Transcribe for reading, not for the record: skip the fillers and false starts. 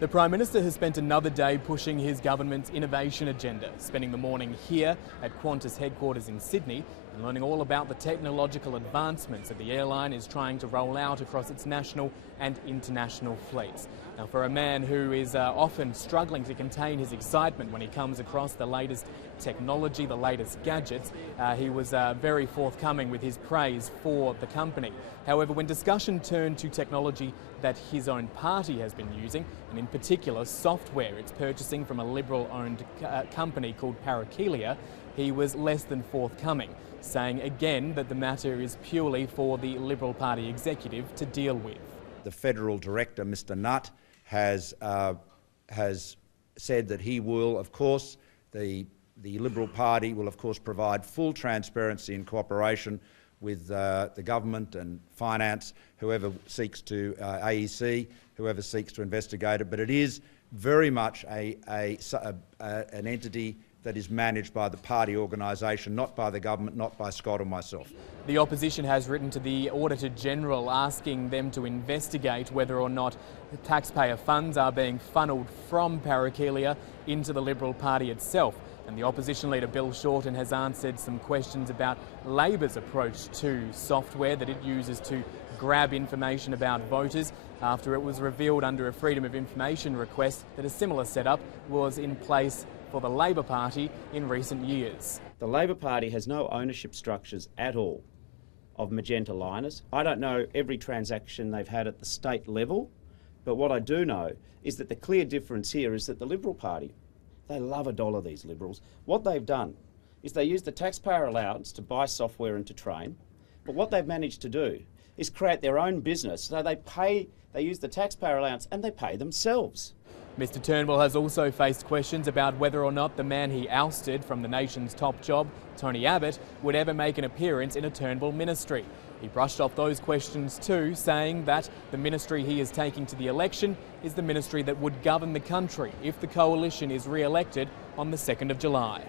The Prime Minister has spent another day pushing his government's innovation agenda, spending the morning here at Qantas headquarters in Sydney and learning all about the technological advancements that the airline is trying to roll out across its national and international fleets. Now, for a man who is often struggling to contain his excitement when he comes across the latest technology, the latest gadgets, he was very forthcoming with his praise for the company. However, when discussion turned to technology that his own party has been using, and in particular software it's purchasing from a Liberal-owned company called Parakelia, he was less than forthcoming, saying again that the matter is purely for the Liberal Party executive to deal with. The Federal Director, Mr Nutt, has said that he will, of course, the Liberal Party will, of course, provide full transparency and cooperation with the government and finance, whoever seeks to AEC, whoever seeks to investigate it. But it is very much an entity that is managed by the party organisation, not by the government, not by Scott or myself. The opposition has written to the Auditor-General asking them to investigate whether or not the taxpayer funds are being funnelled from Parakelia into the Liberal Party itself. And the opposition leader Bill Shorten has answered some questions about Labor's approach to software that it uses to grab information about voters after it was revealed under a Freedom of Information request that a similar setup was in place for the Labor Party in recent years. The Labor Party has no ownership structures at all of Magenta liners. I don't know every transaction they've had at the state level, but what I do know is that the clear difference here is that the Liberal Party, they love a dollar, these Liberals. What they've done is they use the taxpayer allowance to buy software and to train, but what they've managed to do is create their own business. So they use the taxpayer allowance and they pay themselves. Mr Turnbull has also faced questions about whether or not the man he ousted from the nation's top job, Tony Abbott, would ever make an appearance in a Turnbull ministry. He brushed off those questions too, saying that the ministry he is taking to the election is the ministry that would govern the country if the coalition is re-elected on the 2nd of July.